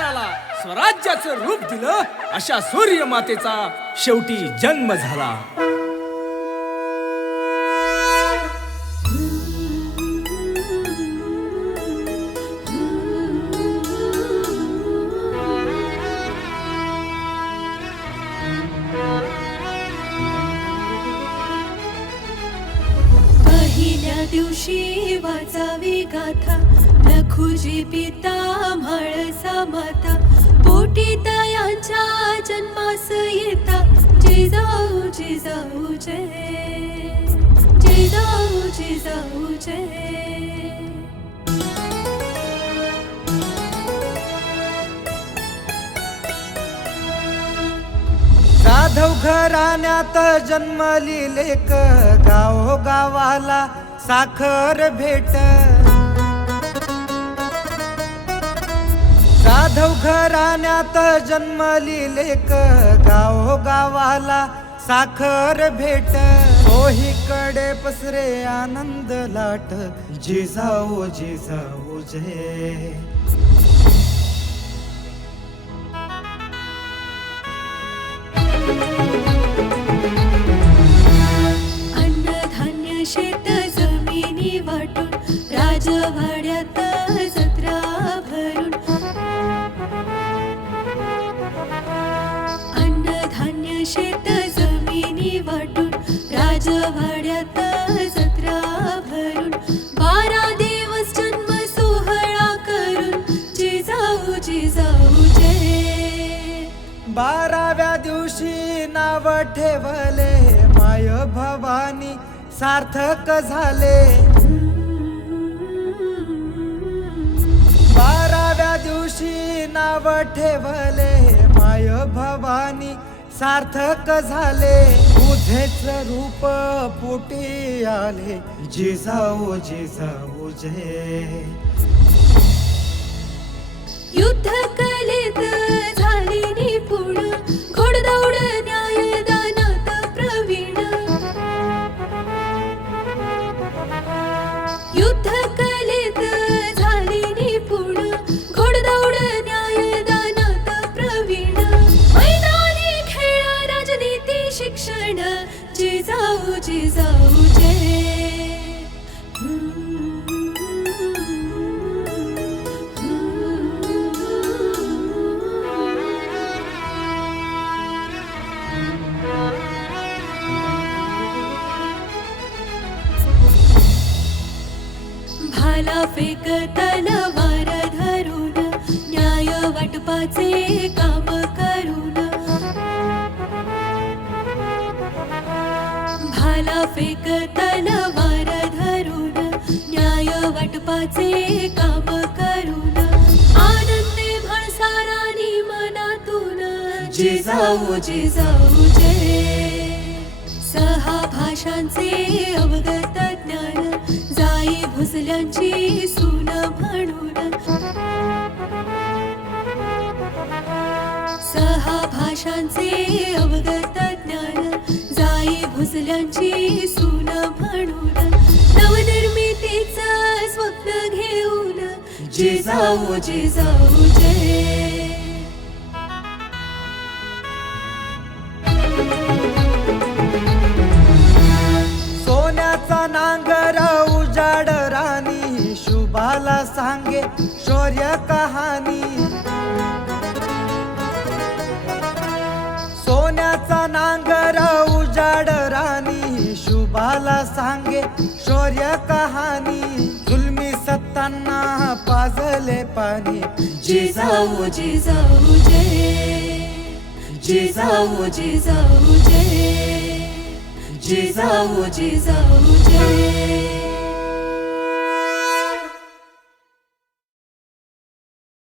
महाराष्ट्राला स्वराज्याचं रूप दिलं अशा सूर्य मातेचा शेवटी जन्म झाला. पहिल्या दिवशी वाचावी गाथा लखुजी पिता म्हाळसा माता पोटी तयांच्या जन्मास येता जिजाऊ जिजाऊ जय जिजाऊ जिजाऊ जय. जाधव घराण्यात जन्मली लेक गावोगावाला साखर भेट. जाधव घराण्यात जन्मली लेक गावोगावाला साखर भेट. चोहीकडे पसरे आनंद लाट जिजाऊ जिजाऊ जय. अन्नधान्य शेत जमिनी वाटून राजवाड्यात जत्रा भरून. अन्नधान्य शेत जमिनी वाटून राजवाड्यात जत्रा भरून. 12 दिवस जन्म सोहळा करून जिजाऊ जिजाऊ जय. 12व्या दिवशी नाव ठेवले माय भवानी सार्थक झाले. 12व्या दिवशी नाव ठेवले माय भवानी सार्थक झाले. तुझेच रूप पोटी आले जिजाऊ जिजाऊ जय. युद्ध कलेत झाली निपुण घोडदौड न्यायदानात प्रवीण. युद्ध कलेत झाली निपुण घोडदौड न्यायदानात प्रवीण. मैदानी खेळ राजनीती शिक्षण जिजाऊ जिजाऊ जय. भाला फेक तलवार धरून न्याय वाटपाचे काम करून. भाला फेक तलवार धरून न्याय वाटपाचे काम करून. आनंदे भळसारानी मनातून जिजाऊ जिजाऊ जय. 6 भाषांचे अवगत ज्ञान जाई भोसल्यांची सून म्हणून. 6 भाषांचे अवगत ज्ञान जाई भोसल्यांची सून म्हणून. नवनिर्मितीचं स्वप्न घेऊन जिजाऊ जिजाऊ जय. सोन्याचा नांगर उजाड राणी शुभाला सांगे शौर्य कहाणी. सोन्याचा नांगर उजाड राणी शुभाला सांगे शौर्य कहाणी. जुलमी सत्तांना पाजले पाणी जिजाऊ जिजाऊ जय जिजाऊ जिजाऊ जय जिजाऊ जिजाऊ जय.